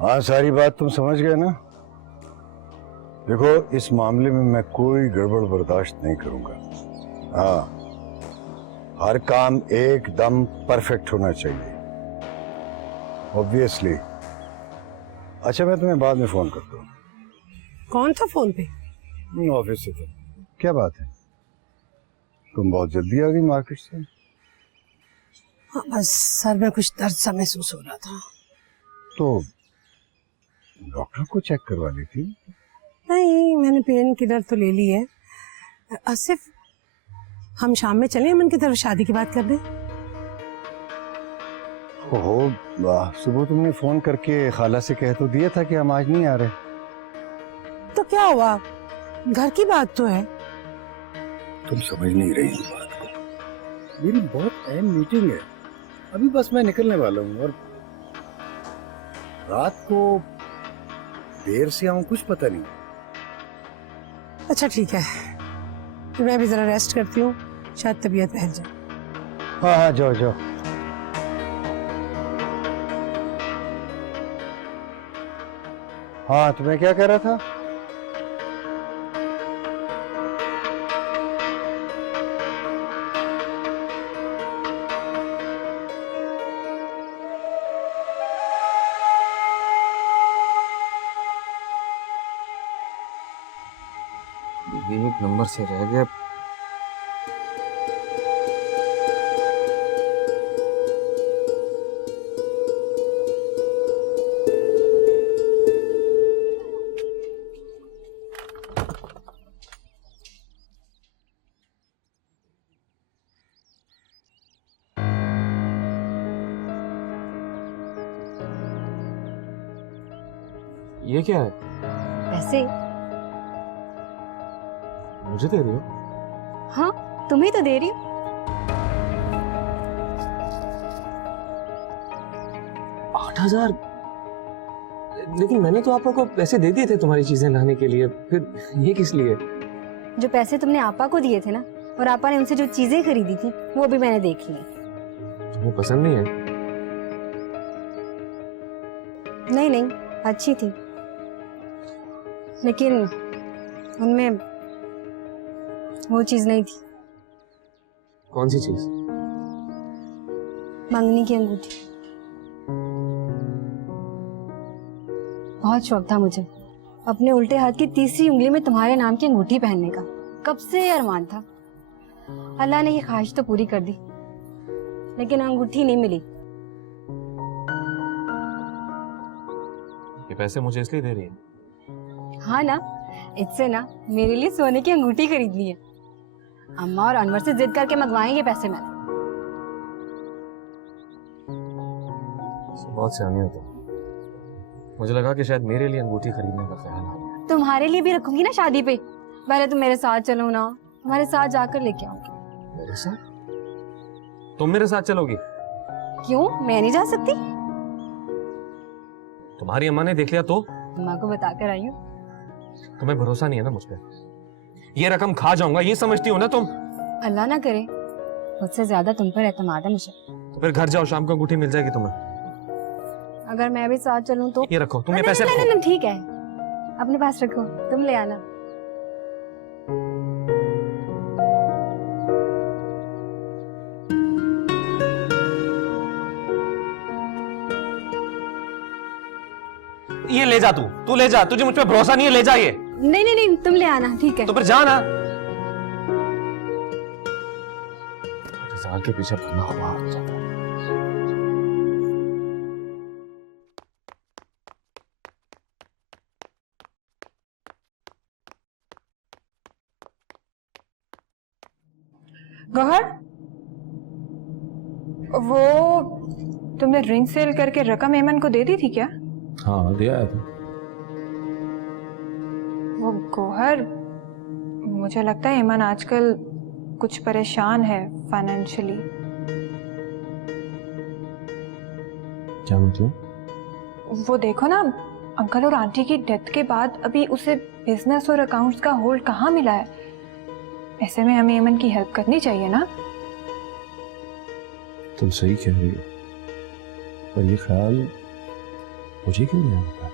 हाँ, सारी बात तुम समझ गए ना। देखो, इस मामले में मैं कोई गड़बड़ बर्दाश्त नहीं करूंगा। हाँ, हर काम एकदम परफेक्ट होना चाहिए, ऑब्वियसली। अच्छा, मैं तुम्हें बाद में फोन करता हूँ। कौन था फोन पे? ऑफिस से था। क्या बात है, तुम बहुत जल्दी आ गई मार्केट से? हाँ, बस सर में कुछ दर्द सा महसूस हो रहा था। तो डॉक्टर को चेक करवा ली थी? नहीं, मैंने पेन किलर तो ले ली है। आसिफ, हम शाम में चलें अमन की तरफ, शादी की बात कर दें। ओहो, सुबह तुमने फोन करके खाला से कह तो दिया था कि हम आज नहीं आ रहे। तो क्या हुआ, घर की बात तो है। तुम समझ नहीं रही इस बात को। मेरी बहुत अहम मीटिंग है, अभी बस मैं निकलने वाला हूँ, और रात को देर से आऊं कुछ पता नहीं। अच्छा ठीक है, तो मैं भी जरा रेस्ट करती हूँ, शायद तबीयत बहल जाए। हाँ हाँ, जाओ जाओ। हाँ, तुम्हें क्या कह रहा था? एक नंबर से रह गया। ये क्या है? पैसे? मुझे दे रही हो? हाँ, तुम्हें तो दे रही हूँ। 8,000? लेकिन मैंने तो आपको पैसे दे दिए थे तुम्हारी चीजें लाने के लिए, फिर ये किस लिए? जो पैसे तुमने आपा को दिए थे ना, और आपा ने उनसे जो चीजें खरीदी थी, वो भी मैंने देख ली। तुम्हें पसंद नहीं है? नहीं नहीं, अच्छी थी, लेकिन उनमें वो चीज नहीं थी। कौन सी चीज? मंगनी की अंगूठी। बहुत शौक था मुझे अपने उल्टे हाथ की तीसरी उंगली में तुम्हारे नाम की अंगूठी पहनने का। कब से अरमान था। अल्लाह ने ये ख्वाहिश तो पूरी कर दी, लेकिन अंगूठी नहीं मिली। ये पैसे मुझे इसलिए दे रही है? हाँ ना, इससे ना मेरे लिए सोने की अंगूठी खरीदनी है। अम्मा और अनवर से जिद करके मंगवाएंगे पैसे मैंने। बहुत सियानी हो तुम। मुझे लगा कि शायद मेरे लिए अंगूठी खरीदने का ख्याल आ गया। तुम्हारे लिए भी रखूंगी ना शादी पे। पहले तुम मेरे साथ चलो ना, हमारे साथ जाकर लेके आओगे। मेरे साथ? तुम मेरे साथ चलोगी? क्यों, मैं नहीं जा सकती? तुम्हारी अम्मा ने देख लिया तो? अम्मा को बता कर आई हूँ। तुम्हें भरोसा नहीं है ना मुझ पे? ये रकम खा जाऊंगा ये समझती हो ना तुम? अल्लाह ना करे, मुझसे ज्यादा तुम पर एतमाद है मुझे। तो फिर घर जाओ, शाम को अंगूठी मिल जाएगी तुम्हें। अगर मैं भी साथ चलूं तो? ये रखो, तुम ये पैसे नहीं, रखो। नहीं, नहीं, ठीक है, अपने पास रखो, तुम ले आना। ये ले जा, तू ले जा, तुझे मुझ पे भरोसा नहीं है, ले जा ये। नहीं नहीं नहीं, तुम ले आना, ठीक है। तो फिर जा ना। के पीछे भागना हुआ। गौहर, वो तुमने रिंग सेल करके रकम एमन को दे दी थी क्या? हाँ, दिया है। वो गौहर, मुझे लगता है एमन आजकल कुछ परेशान है फाइनेंशियली। क्या मतलब? वो देखो ना, अंकल और आंटी की डेथ के बाद अभी उसे बिजनेस और अकाउंट्स का होल्ड कहाँ मिला है। ऐसे में हमें एमन की हेल्प करनी चाहिए ना। तुम सही कह रही हो, पर ये ख्याल मुझे क्यों नहीं आ रहा है?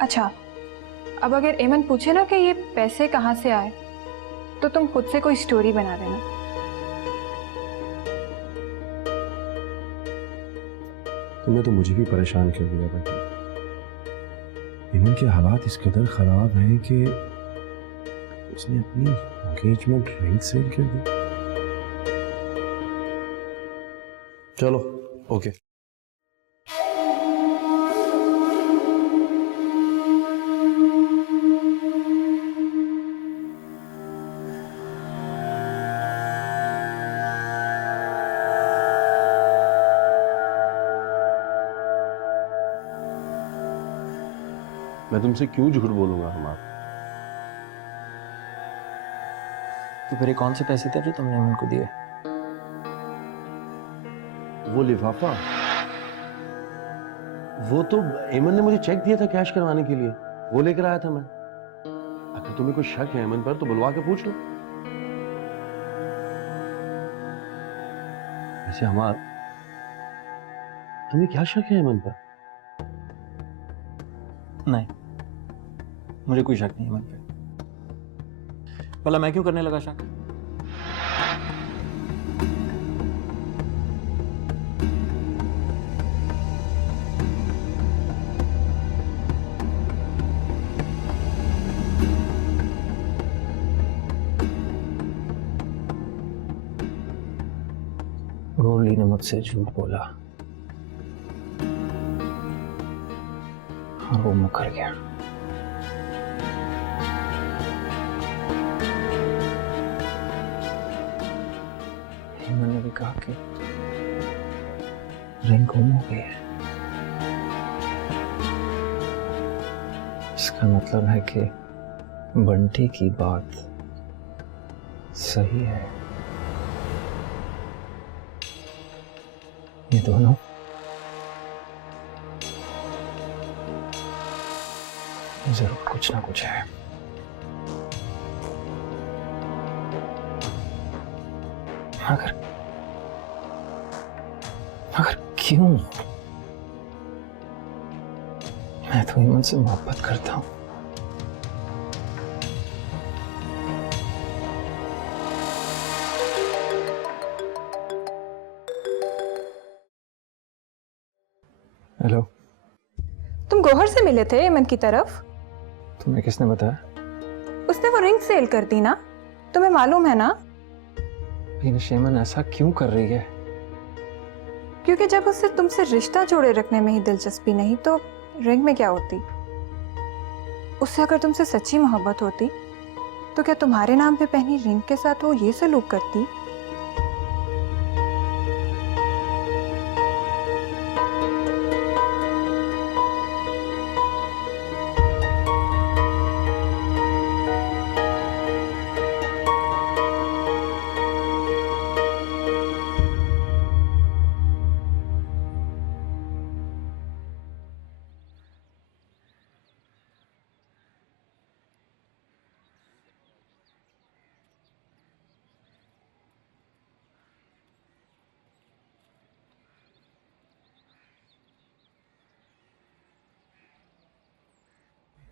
अच्छा, अब अगर एमन पूछे ना कि ये पैसे कहाँ से आए, तो तुम खुद से कोई स्टोरी बना देना। तुमने तो मुझे भी परेशान कर दिया भाई। इमन के हालात इस कदर खराब हैं कि उसने अपनी एंगेजमेंट रिंग सेल कर दी। चलो ओके। मैं तुमसे क्यों झूठ बोलूंगा हमारा? तो फिर ये कौन से पैसे थे जो तुमने उनको दिए? वो लिफाफा, वो तो एमन ने मुझे चेक दिया था कैश करवाने के लिए, वो लेकर आया था मैं। अगर तुम्हें कोई शक है एमन पर तो बुलवा के पूछ लो। वैसे हमार, तुम्हें क्या शक है एमन पर? नहीं, मुझे कोई शक नहीं मन पे। भला मैं क्यों करने लगा शक? रोली ने मुझसे झूठ बोला और वो मुकर गया। मैंने भी कहा कि रिंग गुम हो गई है। इसका मतलब है कि बंटी की बात सही है। ये दोनों जरूर कुछ ना कुछ है। मगर क्यों? मैं तो इमन से मोहब्बत करता हूं। हेलो, तुम गौहर से मिले थे एमन की तरफ? तुम्हें किसने बताया? उसने वो रिंग सेल कर दी ना, तुम्हें मालूम है ना? लेकिन शेमन ऐसा क्यों कर रही है? क्योंकि जब उसे तुमसे रिश्ता जोड़े रखने में ही दिलचस्पी नहीं तो रिंग में क्या होती? उससे अगर तुमसे सच्ची मोहब्बत होती तो क्या तुम्हारे नाम पे पहनी रिंग के साथ वो ये सलूक करती?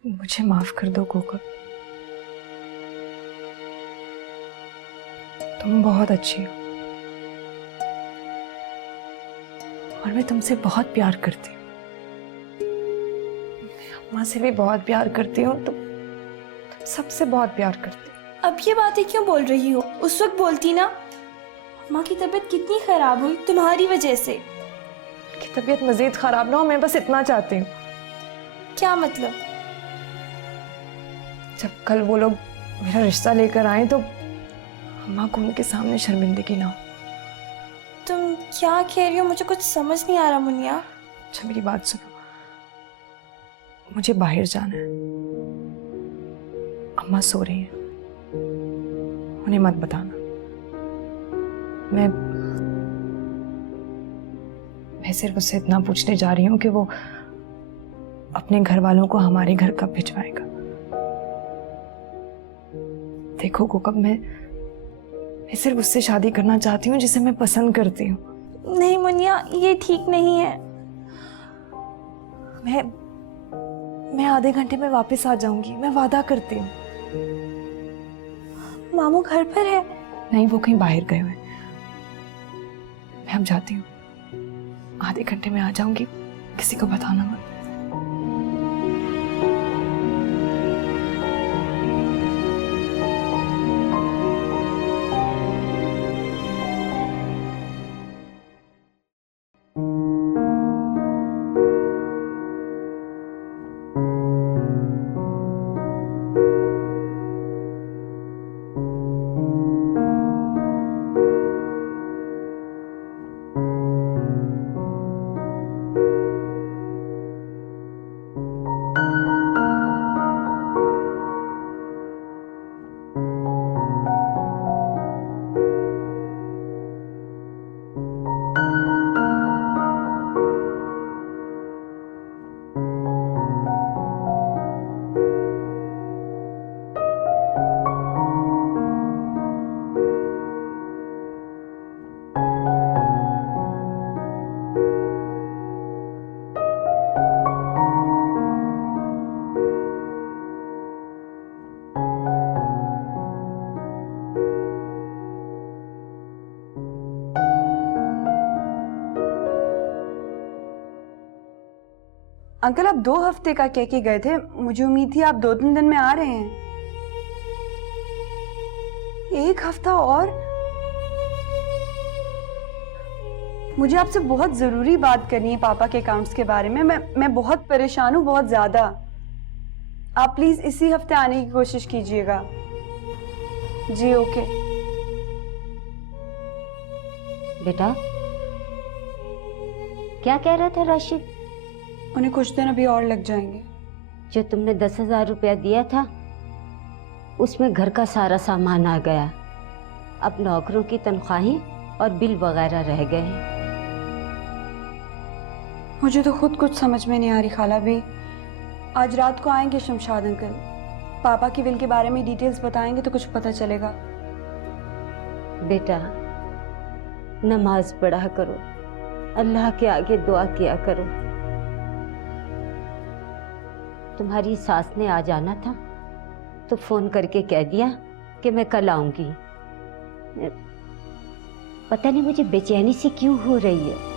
मुझे माफ कर दो कोका, तुम बहुत अच्छी हो और मैं तुमसे बहुत प्यार करती हूँ। मैं अम्मा से भी बहुत प्यार करती हूँ, तुम सबसे बहुत प्यार करती हूँ। अब ये बातें क्यों बोल रही हो? उस वक्त बोलती ना। माँ की तबीयत कितनी खराब हुई तुम्हारी वजह से। कि तबीयत मजीद खराब ना हो, मैं बस इतना चाहती हूँ। क्या मतलब? जब कल वो लोग मेरा रिश्ता लेकर आए तो अम्मा को उनके सामने शर्मिंदगी ना हो। तुम क्या कह रही हो? मुझे कुछ समझ नहीं आ रहा मुनिया। अच्छा मेरी बात सुनो, मुझे बाहर जाना है, अम्मा सो रही हैं, उन्हें मत बताना। मैं सिर्फ उससे इतना पूछने जा रही हूँ कि वो अपने घर वालों को हमारे घर कब भिजवाएगा। देखो को कब मैं मैं सिर्फ उससे शादी करना चाहती हूँ जिसे मैं पसंद करती हूँ। नहीं मुनिया, ये ठीक नहीं है। मैं आधे घंटे में वापस आ जाऊंगी, मैं वादा करती हूँ। मामू घर पर है? नहीं, वो कहीं बाहर गए हुए। मैं अब जाती हूँ, आधे घंटे में आ जाऊंगी, किसी को बताना मत। अंकल, आप 2 हफ्ते का कह के गए थे, मुझे उम्मीद थी आप 2-3 दिन में आ रहे हैं। 1 हफ्ता और? मुझे आपसे बहुत जरूरी बात करनी है पापा के अकाउंट्स के बारे में। मैं बहुत परेशान हूँ, बहुत ज्यादा। आप प्लीज इसी हफ्ते आने की कोशिश कीजिएगा। जी ओके। बेटा, क्या कह रहा था राशिद? उन्हें कुछ दिन अभी और लग जाएंगे। जो तुमने 10,000 रुपया दिया था उसमें घर का सारा सामान आ गया। अब नौकरों की तनख्वाहें और बिल वगैरह रह गए। मुझे तो खुद कुछ समझ में नहीं आ रही खाला भी। आज रात को आएंगे शमशाद अंकल, पापा की विल के बारे में डिटेल्स बताएंगे तो कुछ पता चलेगा। बेटा, नमाज पढ़ा करो, अल्लाह के आगे दुआ किया करो। तुम्हारी सास ने आ जाना था तो फोन करके कह दिया कि मैं कल आऊंगी। पता नहीं मुझे बेचैनी सी क्यों हो रही है।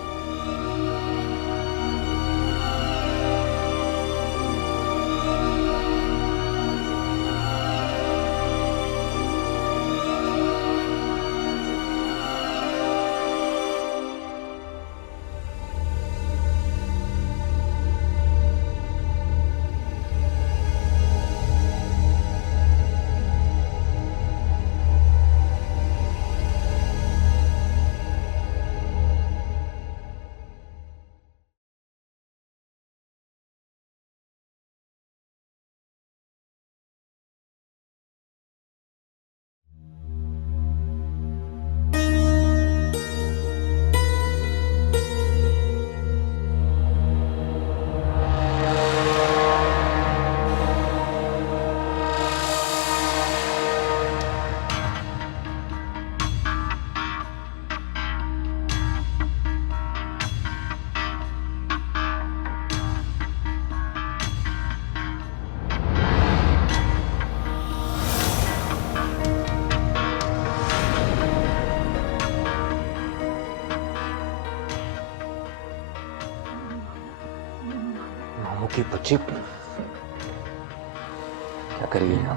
की बच्ची क्या करेगी ना?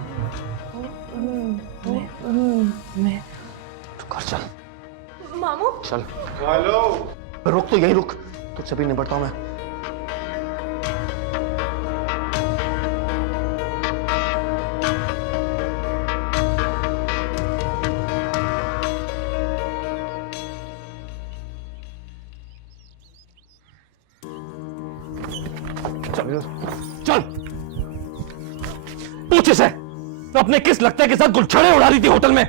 मैं तू घर चल। मामू चल। हेलो, रुक तो यही रुक, तुझसे भी निपटता हूं मैं। चल पूछ इसे, अपने किस लगता के साथ गुलछड़े उड़ा रही थी होटल में?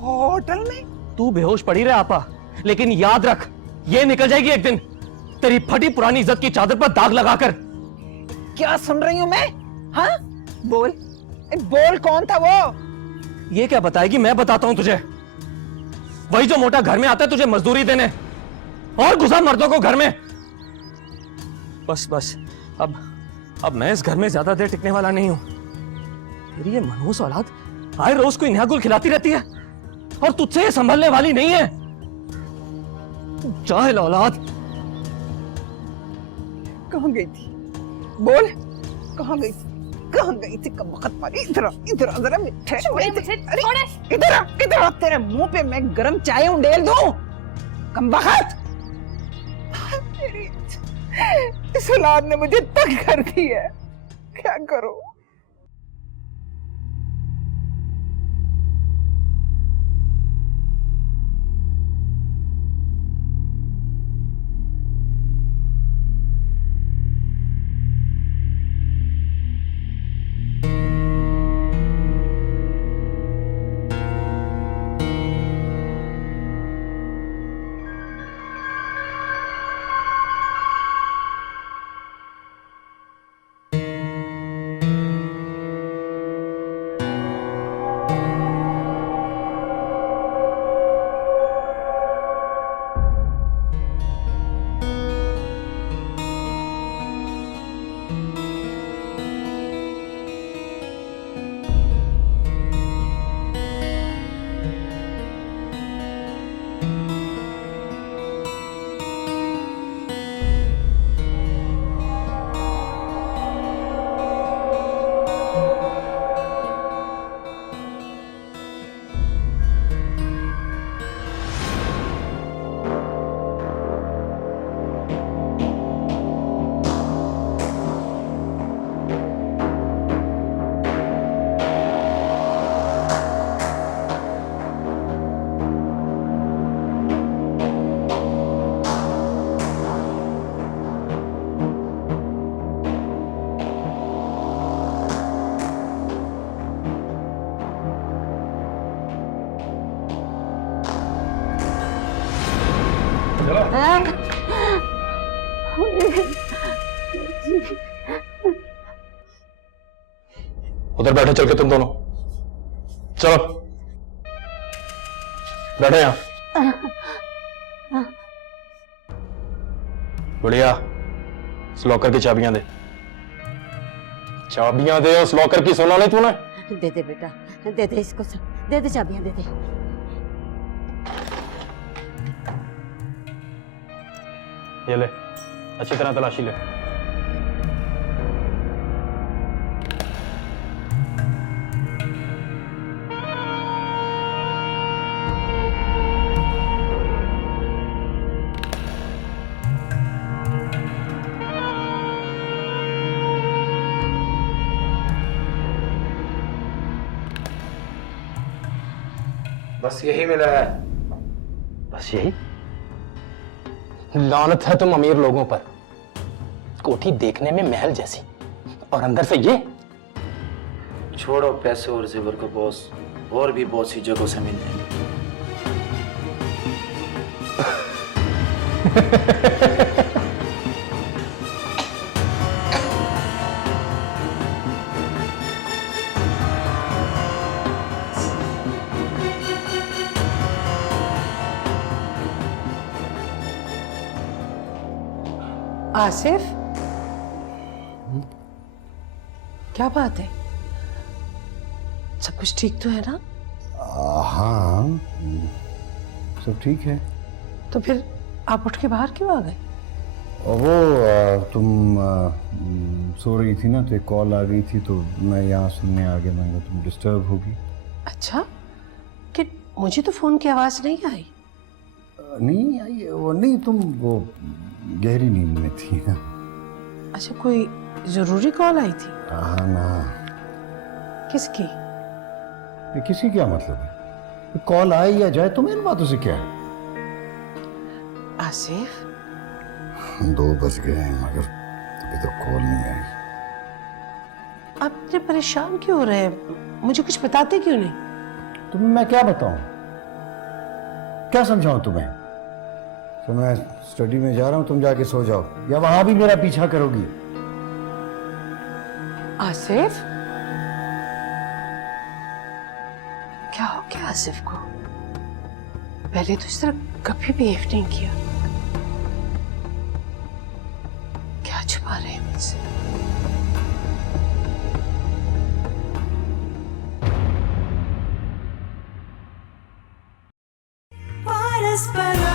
होटल में? तू बेहोश पड़ी रहे आपा, लेकिन याद रख ये निकल जाएगी एक दिन, तेरी फटी पुरानी इज्जत की चादर पर दाग लगाकर। क्या सुन रही हूं मैं? हाँ बोल, बोल कौन था वो? ये क्या बताएगी, मैं बताता हूं तुझे। वही जो मोटा घर में आता है तुझे मजदूरी देने और घुसा मर्दों को घर में। बस बस, अब मैं इस घर में ज्यादा देर टिकने वाला नहीं हूं। तेरी ये मनहूस औलाद आए रोज कोई नया गुल खिलाती रहती है और तुझसे ये संभलने वाली नहीं है। जाहिल औलाद। कहाँ गई थी? बोल, कहाँ गई थी? कहाँ गई थी? कब वक्त वाली, इधर इधर जरा मिठे। इधर तेरे मुंह पे मैं गरम चाय उंडेल दूं? कम वक्त। मेरी इस औलाद ने मुझे तंग कर दी है, क्या करूं? उधर बैठो चल के तुम दोनों, चलो बैठो यहां। बढ़िया, इस लॉकर की चाबियां दे। चाबियां दे उस लॉकर की। सुना नहीं तूने? दे दे बेटा, दे दे इसको, दे दे चाबियां, दे दे। ये ले, अच्छी तरह तलाशी ले। बस यही मिला है। बस यही? लानत है तुम अमीर लोगों पर। कोठी देखने में महल जैसी और अंदर से ये। छोड़ो पैसे और जेवर को बॉस, और भी बहुत सी जगहों से मिलते हैं। आसिफ, क्या बात है? सब कुछ ठीक तो है ना? हाँ, सब ठीक है। तो फिर आप उठ के बाहर क्यों आ गए? और वो तुम सो रही थी ना, तो एक कॉल आ गई थी, तो मैं यहाँ सुनने आ गया। मैंने तुम डिस्टर्ब होगी। अच्छा, कि मुझे तो फोन की आवाज नहीं आई। नहीं आई वो? नहीं, तुम वो गहरी नींद में थी ना। अच्छा, कोई जरूरी कॉल आई थी? हाँ ना। किसकी? ये किसी क्या मतलब है? कॉल आए या जाए, तुम्हें इन बातों से क्या है? आसिफ, 2 बज गए हैं मगर अभी तक कॉल नहीं आई। आप इतने परेशान क्यों हो रहे हैं? मुझे कुछ बताते क्यों नहीं? तुम्हें मैं क्या बताऊं, क्या समझाऊं तुम्हें? तो मैं स्टडी में जा रहा हूं, तुम जाके सो जाओ, या वहां भी मेरा पीछा करोगी? आसिफ, क्या हो गया आसिफ को? पहले तो इस तरह कभी बिहेव नहीं किया। क्या छुपा रहे हैं मुझसे? परस्पर